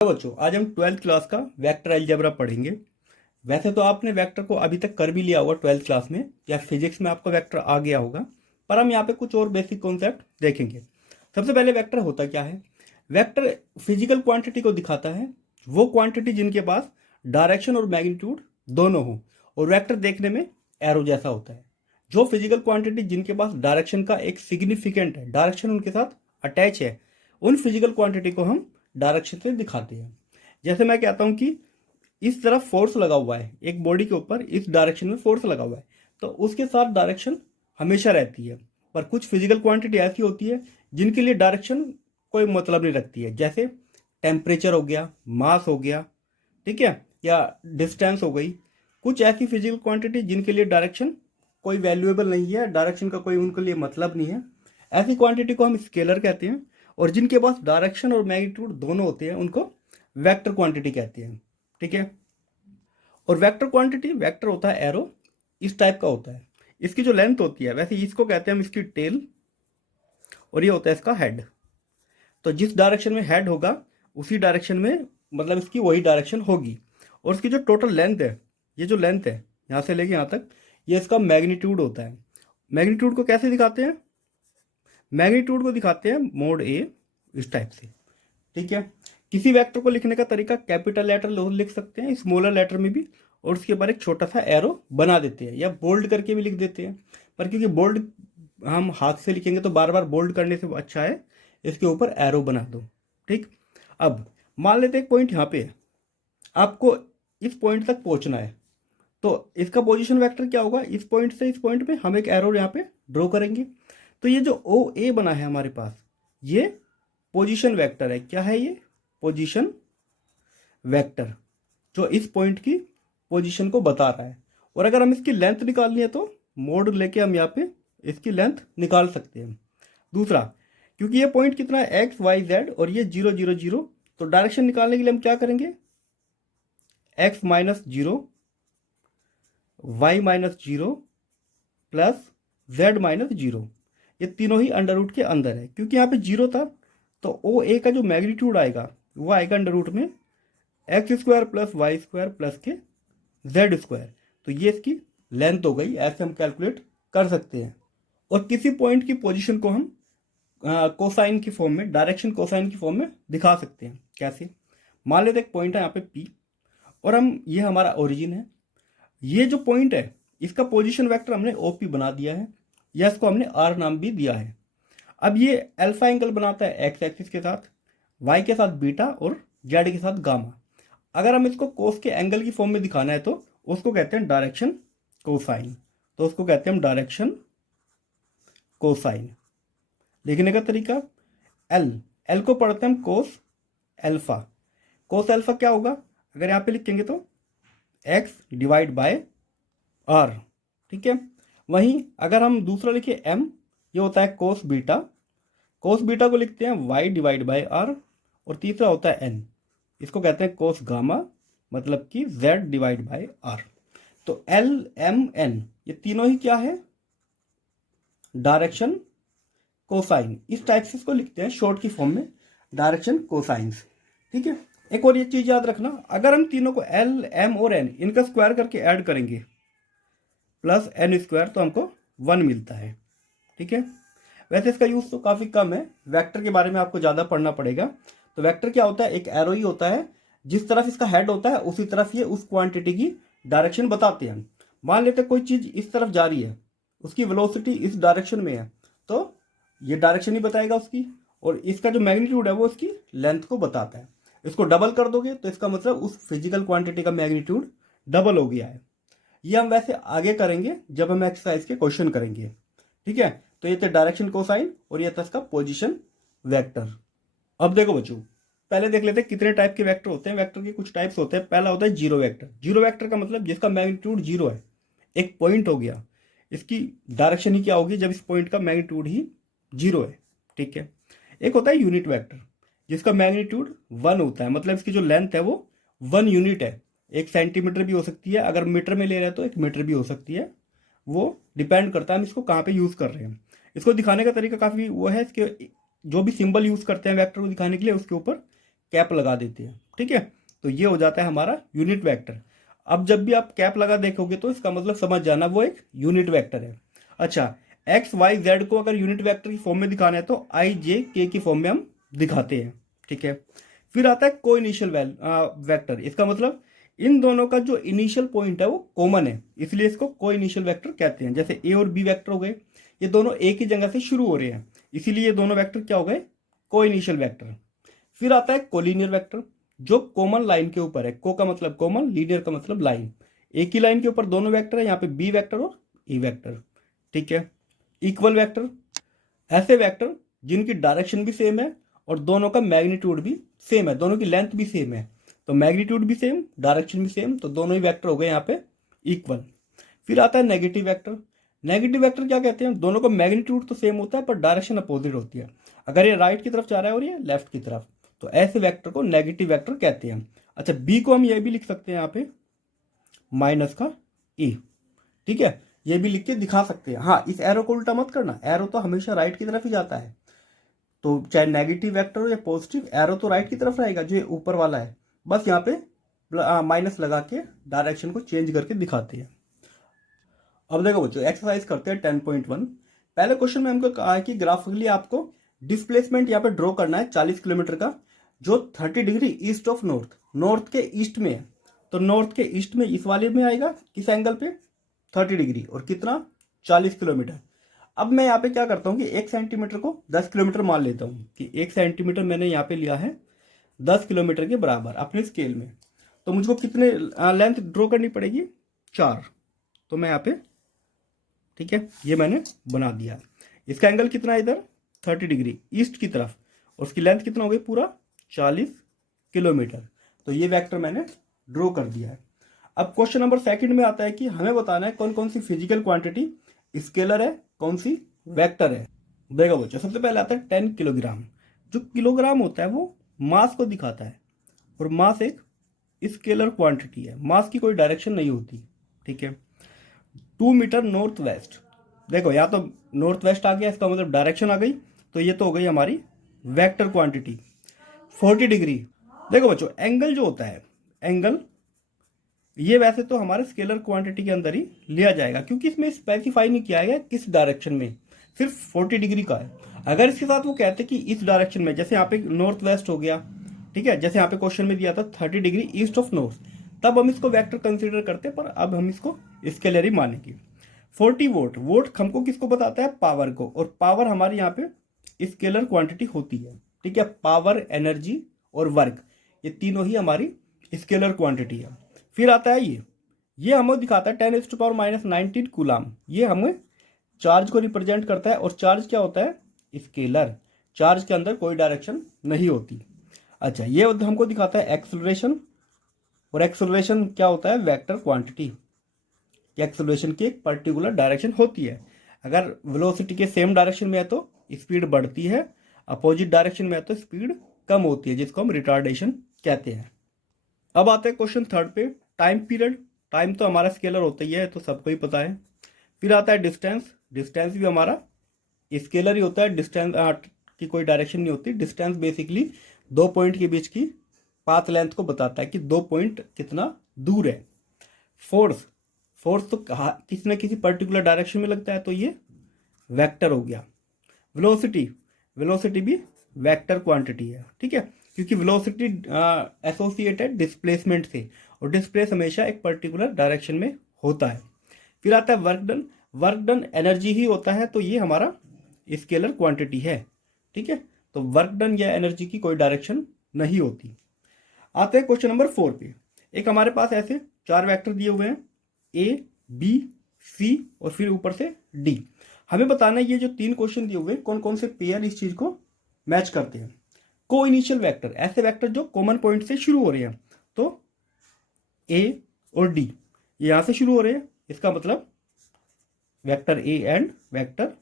तो बच्चों आज हम 12th क्लास का वेक्टर अलजेब्रा पढ़ेंगे। वैसे तो आपने वेक्टर को अभी तक कर भी लिया होगा 12th क्लास में या फिजिक्स में आपको वेक्टर आ गया होगा, पर हम यहाँ पे कुछ और बेसिक कॉन्सेप्ट देखेंगे। सबसे पहले वेक्टर होता क्या है? वेक्टर फिजिकल क्वांटिटी को दिखाता है, वो क्वांटिटी जिनके पास डायरेक्शन और मैग्नीट्यूड दोनों हो, और वेक्टर देखने में एरो जैसा होता है। जो फिजिकल क्वांटिटी जिनके पास डायरेक्शन का एक सिग्निफिकेंट है, डायरेक्शन उनके साथ अटैच है, उन फिजिकल क्वांटिटी को हम डायरेक्शन से दिखाते हैं। जैसे मैं कहता हूं कि इस तरफ फोर्स लगा हुआ है, एक बॉडी के ऊपर इस डायरेक्शन में फोर्स लगा हुआ है, तो उसके साथ डायरेक्शन हमेशा रहती है। पर कुछ फिजिकल क्वांटिटी ऐसी होती है जिनके लिए डायरेक्शन कोई मतलब नहीं रखती है, जैसे टेम्परेचर हो गया, मास हो गया, ठीक है, या डिस्टेंस हो गई। कुछ ऐसी फिजिकल क्वांटिटी जिनके लिए डायरेक्शन कोई वैल्यूएबल नहीं है, डायरेक्शन का कोई उनके लिए मतलब नहीं है, ऐसी क्वांटिटी को हम स्केलर कहते हैं। और जिनके पास डायरेक्शन और मैग्नीट्यूड दोनों होते हैं उनको वेक्टर क्वांटिटी कहते हैं, ठीक है। और वेक्टर क्वांटिटी, वेक्टर होता है एरो, इस टाइप का होता है। इसकी जो लेंथ होती है, वैसे इसको कहते हैं हम इसकी टेल, और ये होता है इसका हेड। तो जिस डायरेक्शन में हेड होगा उसी डायरेक्शन में मतलब इसकी वही डायरेक्शन होगी। और इसकी जो टोटल लेंथ है, ये जो लेंथ है यहाँ से लेके यहाँ तक, ये इसका मैग्नीट्यूड होता है। मैग्नीट्यूड को कैसे दिखाते हैं? मैग्नीट्यूड को दिखाते हैं मोड ए, इस टाइप से, ठीक है। किसी वेक्टर को लिखने का तरीका कैपिटल लेटर लिख सकते हैं, स्मॉलर लेटर में भी, और उसके ऊपर एक छोटा सा एरो बना देते हैं, या बोल्ड करके भी लिख देते हैं। पर क्योंकि बोल्ड हम हाथ से लिखेंगे तो बार बार बोल्ड करने से अच्छा है इसके ऊपर एरो बना दो, ठीक। अब मान लेते एक पॉइंट यहाँ पे है, आपको इस पॉइंट तक पहुंचना है, तो इसका पोजीशन वेक्टर क्या होगा? इस पॉइंट से इस पॉइंट पे हम एक एरो यहाँ पे ड्रॉ करेंगे। तो ये जो ओ ए बना है हमारे पास, ये पोजीशन वेक्टर है। क्या है ये? पोजीशन वेक्टर, जो इस पॉइंट की पोजीशन को बता रहा है। और अगर हम इसकी लेंथ निकालनी है तो मोड लेके हम यहाँ पे इसकी लेंथ निकाल सकते हैं। दूसरा, क्योंकि ये पॉइंट कितना है, एक्स वाई जेड, और ये 0 0 0, तो डायरेक्शन निकालने के लिए हम क्या करेंगे? X minus 0, y minus 0 plus z minus 0, ये तीनों ही अंडर रूट के अंदर है। क्योंकि यहाँ पे 0 था, तो ओ ए का जो मैग्नीट्यूड आएगा वो आएगा अंडर रूट में x square plus y square plus के जेड स्क्वायर। तो ये इसकी लेंथ हो गई, ऐसे हम कैलकुलेट कर सकते हैं। और किसी पॉइंट की पोजीशन को हम कोसाइन की फॉर्म में, डायरेक्शन कोसाइन की फॉर्म में दिखा सकते हैं। कैसे? मान लेते एक पॉइंट है यहाँ पे पी, और हम, ये हमारा ओरिजिन है, ये जो पॉइंट है इसका पोजीशन वेक्टर हमने ओपी बना दिया है, या इसको हमने आर नाम भी दिया है। अब ये अल्फा एंगल बनाता है एक्स एक्सिस के साथ, वाई के साथ बीटा, और जेड के साथ गामा। अगर हम इसको कोस के एंगल की फॉर्म में दिखाना है तो उसको कहते हैं डायरेक्शन कोसाइन। तो उसको कहते हैं हम डायरेक्शन कोसाइन। लिखने का तरीका, एल, एल को पढ़ते हैं हम कोस एल्फा। कोस एल्फा क्या होगा? अगर यहाँ पे लिखेंगे तो एक्स डिवाइड बाय आर, ठीक है। वहीं अगर हम दूसरा लिखे एम, ये होता है कोस बीटा। कोस बीटा को लिखते हैं वाई डिवाइड बाय आर। और तीसरा होता है एन, इसको कहते हैं कोस गामा, मतलब कि जेड डिवाइड बाय आर। तो एल एम एन ये तीनों ही क्या है? Direction cosine. इस टाइप से इसको लिखते हैं शॉर्ट की फॉर्म में, डायरेक्शन कोसाइंस, ठीक है। एक और ये चीज याद रखना, अगर हम तीनों को एल एम और एन इनका स्क्वायर करके ऐड करेंगे प्लस एन स्क्वायर, तो हमको 1 मिलता है, ठीक है। वैसे इसका यूज तो काफी कम है, वेक्टर के बारे में आपको ज्यादा पढ़ना पड़ेगा। तो वेक्टर क्या होता है? एक एरो ही होता है, जिस तरफ इसका हेड होता है उसी तरफ ये उस क्वांटिटी की डायरेक्शन बताते हैं। मान लेते कोई चीज इस तरफ जा रही है, उसकी वेलोसिटी इस डायरेक्शन में है, तो ये डायरेक्शन ही बताएगा उसकी, और इसका जो मैग्नीट्यूड है वो इसकी लेंथ को बताता है। इसको डबल कर दोगे तो इसका मतलब उस फिजिकल क्वांटिटी का मैग्नीट्यूड डबल हो गया है। ये हम वैसे आगे करेंगे जब हम एक्सरसाइज के क्वेश्चन करेंगे, ठीक है। तो ये था डायरेक्शन कोसाइन, और ये था इसका पोजीशन वेक्टर। अब देखो बच्चों, पहले देख लेते हैं कितने टाइप के वेक्टर होते हैं। वेक्टर के कुछ टाइप्स होते हैं। पहला होता है जीरो वेक्टर। जीरो वेक्टर का मतलब जिसका मैग्नीट्यूड 0 है, एक पॉइंट हो गया, इसकी डायरेक्शन ही क्या होगी जब इस पॉइंट का मैग्नीट्यूड ही 0 है, ठीक है। एक होता है यूनिट वेक्टर, जिसका मैग्नीट्यूड 1 होता है, मतलब इसकी जो लेंथ है वो 1 यूनिट है। 1 सेंटीमीटर भी हो सकती है, अगर मीटर में ले रहे हैं तो 1 मीटर भी हो सकती है, वो डिपेंड करता है हम इसको कहाँ पे यूज कर रहे हैं। इसको दिखाने का तरीका काफी वो है, इसके जो भी सिंबल यूज करते हैं वेक्टर को दिखाने के लिए उसके ऊपर कैप लगा देते हैं। ठीक है, तो ये हो जाता है हमारा यूनिट वेक्टर। अब जब भी आप कैप लगा देखोगे तो इसका मतलब समझ जाना वो एक यूनिट वेक्टर है। अच्छा, एक्स वाई जेड को अगर यूनिट वेक्टर की फॉर्म में दिखाना है तो आई जे के की फॉर्म में हम दिखाते हैं। ठीक है, फिर आता है को इनिशियल वेक्टर। इसका मतलब इन दोनों का जो इनिशियल पॉइंट है वो कॉमन है, इसलिए इसको को इनिशियल वेक्टर कहते हैं। जैसे ए और बी वेक्टर हो गए, ये दोनों एक ही जगह से शुरू हो रहे हैं, इसीलिए ये दोनों वेक्टर क्या हो गए, को इनिशियल वेक्टर। फिर आता है कोलिनियर वेक्टर, जो कॉमन लाइन के ऊपर है। को का मतलब कॉमन, लीनियर का मतलब लाइन। एक ही लाइन के ऊपर दोनों वेक्टर है, यहाँ पे बी वेक्टर और ई वेक्टर। ठीक है, इक्वल वेक्टर, ऐसे वेक्टर जिनकी डायरेक्शन भी सेम है और दोनों का मैग्नीट्यूड भी सेम है, दोनों की लेंथ भी सेम है। तो मैग्नीट्यूड भी सेम, डायरेक्शन भी सेम, तो दोनों ही वेक्टर हो गए यहाँ पे इक्वल। फिर आता है नेगेटिव वेक्टर। नेगेटिव वेक्टर क्या कहते हैं, दोनों का मैग्नीट्यूड तो सेम होता है पर डायरेक्शन अपोजिट होती है। अगर ये राइट की तरफ जा रहा है और ये लेफ्ट की तरफ, तो ऐसे वेक्टर को नेगेटिव वेक्टर कहते हैं। अच्छा, बी को हम ये भी लिख सकते हैं यहाँ पे माइनस का ई। ठीक है, ये भी लिख के दिखा सकते हैं। हाँ, इस एरो को उल्टा मत करना, एरो तो हमेशा राइट की तरफ ही जाता है, तो चाहे नेगेटिव वेक्टर हो या पॉजिटिव, एरो तो राइट की तरफ रहेगा जो ऊपर वाला है। बस यहाँ पे माइनस लगा के डायरेक्शन को चेंज करके दिखाते हैं। अब देखो बच्चों, एक्सरसाइज करते हैं 10.1। पहले क्वेश्चन में हमको कहा है कि ग्राफिकली आपको डिस्प्लेसमेंट यहाँ पे ड्रॉ करना है 40 किलोमीटर का, जो 30 degree east of north, north के ईस्ट में है। तो नॉर्थ के ईस्ट में इस वाले में आएगा किस एंगल पे, 30 डिग्री, और कितना, 40 किलोमीटर। अब मैं यहाँ पे क्या करता हूँ कि 1 सेंटीमीटर को 10 किलोमीटर मान लेता हूँ कि 1 सेंटीमीटर मैंने यहाँ पे लिया है 10 किलोमीटर के बराबर अपने स्केल में। तो मुझको कितने लेंथ ड्रॉ करनी पड़ेगी, 4। तो मैं यहाँ पे, ठीक है, ये मैंने बना दिया। इसका एंगल कितना है इधर, 30 डिग्री ईस्ट की तरफ, और उसकी लेंथ कितना हो गई, पूरा 40 किलोमीटर। तो ये वेक्टर मैंने ड्रॉ कर दिया है। अब क्वेश्चन नंबर सेकंड में आता है कि हमें बताना है कौन कौन सी फिजिकल क्वांटिटी स्केलर है, कौन सी वेक्टर है। देखो बच्चों, सबसे पहले आता है 10 किलोग्राम। जो किलोग्राम होता है वो मास को दिखाता है, और मास एक स्केलर क्वांटिटी है, मास की कोई डायरेक्शन नहीं होती। ठीक है, 2 मीटर नॉर्थ वेस्ट, देखो यहाँ तो नॉर्थ वेस्ट आ गया, इसका मतलब डायरेक्शन आ गई, तो ये तो हो गई हमारी वेक्टर क्वांटिटी। 40 डिग्री, देखो बच्चों एंगल जो होता है, एंगल ये वैसे तो हमारे स्केलर क्वांटिटी के अंदर ही लिया जाएगा, क्योंकि इसमें स्पेसिफाई नहीं किया गया किस डायरेक्शन में, सिर्फ 40 डिग्री का है। अगर इसके साथ वो कहते कि इस डायरेक्शन में, जैसे यहाँ पे नॉर्थ वेस्ट हो गया, ठीक है, जैसे यहाँ पे क्वेश्चन में दिया था 30 डिग्री ईस्ट ऑफ नॉर्थ, तब हम इसको वेक्टर कंसीडर करते, पर अब हम इसको स्केलर ही मानेंगे। 40 वोल्ट, वोल्ट हमको किसको बताता है, पावर को, और पावर हमारे यहाँ पे स्केलर क्वांटिटी होती है। ठीक है, पावर, एनर्जी और वर्क, ये तीनों ही हमारी स्केलर क्वांटिटी है। फिर आता है ये हमें दिखाता है 10⁻⁻19 कूलाम, ये हमें चार्ज को रिप्रेजेंट करता है, और चार्ज क्या होता है, स्केलर, चार्ज के अंदर कोई डायरेक्शन नहीं होती। अच्छा, ये हमको दिखाता है एक्सेलरेशन, और एक्सेलरेशन क्या होता है, वेक्टर क्वांटिटी। एक्सेलरेशन की एक पर्टिकुलर डायरेक्शन होती है, अगर वेलोसिटी के सेम डायरेक्शन में है तो स्पीड बढ़ती है, अपोजिट डायरेक्शन में है तो स्पीड कम होती है, जिसको हम रिटार्डेशन कहते हैं। अब आते हैं क्वेश्चन थर्ड पे, टाइम पीरियड। टाइम तो हमारा स्केलर होता ही है, तो सबको ही पता है। फिर आता है डिस्टेंस, डिस्टेंस भी हमारा स्केलर ही होता है, डिस्टेंस की कोई डायरेक्शन नहीं होती। डिस्टेंस बेसिकली 2 पॉइंट के बीच की पाथ लेंथ को बताता है कि 2 पॉइंट कितना दूर है। फोर्स, फोर्स तो किसी न किसी पर्टिकुलर डायरेक्शन में लगता है, तो ये वेक्टर हो गया। वेलोसिटी, वेलोसिटी भी वेक्टर क्वांटिटी है। ठीक है, क्योंकि वेलोसिटी एसोसिएटेड डिस्प्लेसमेंट से, और डिस्प्लेस हमेशा एक पर्टिकुलर डायरेक्शन में होता है। फिर आता है work done, work done energy ही होता है, तो ये हमारा स्केलर क्वांटिटी है। ठीक है, तो वर्क डन या एनर्जी की कोई डायरेक्शन नहीं होती। आते हैं क्वेश्चन नंबर 4 पे। एक हमारे पास ऐसे 4 वेक्टर दिए हुए हैं, ए, बी, सी और फिर ऊपर से डी। हमें बताना है ये जो 3 क्वेश्चन दिए हुए हैं कौन कौन से पेयर इस चीज को मैच करते हैं। को इनिशियल वेक्टर, ऐसे वेक्टर जो कॉमन पॉइंट से शुरू हो रहे हैं, तो ए और डी ये यहां से शुरू हो रहे हैं, इसका मतलब vector A and vector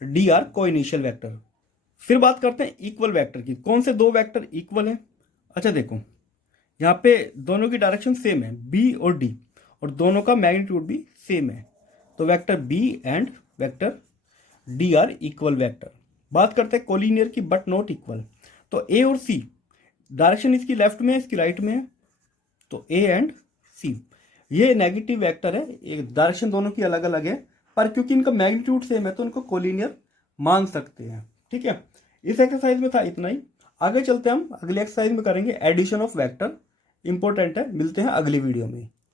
D are को इनिशियल वेक्टर। फिर बात करते हैं इक्वल वेक्टर की, कौन से 2 वेक्टर इक्वल हैं। अच्छा देखो, यहाँ पे दोनों की डायरेक्शन सेम है, बी और डी, और दोनों का मैग्नीट्यूड भी सेम है, तो vector B and vector D are equal vector. बात करते हैं कोलिनियर की बट नॉट इक्वल, तो ए और सी डायरेक्शन इसकी लेफ्ट में है, इसकी राइट में है, तो ए एंड सी। ये नेगेटिव वेक्टर है, डायरेक्शन दोनों की अलग अलग है, पर क्योंकि इनका मैग्नीट्यूड सेम है तो इनको कोलिनियर मान सकते हैं। ठीक है, इस एक्सरसाइज में था इतना ही। आगे चलते हैं, हम अगले एक्सरसाइज में करेंगे एडिशन ऑफ वेक्टर। इंपॉर्टेंट है, मिलते हैं अगली वीडियो में।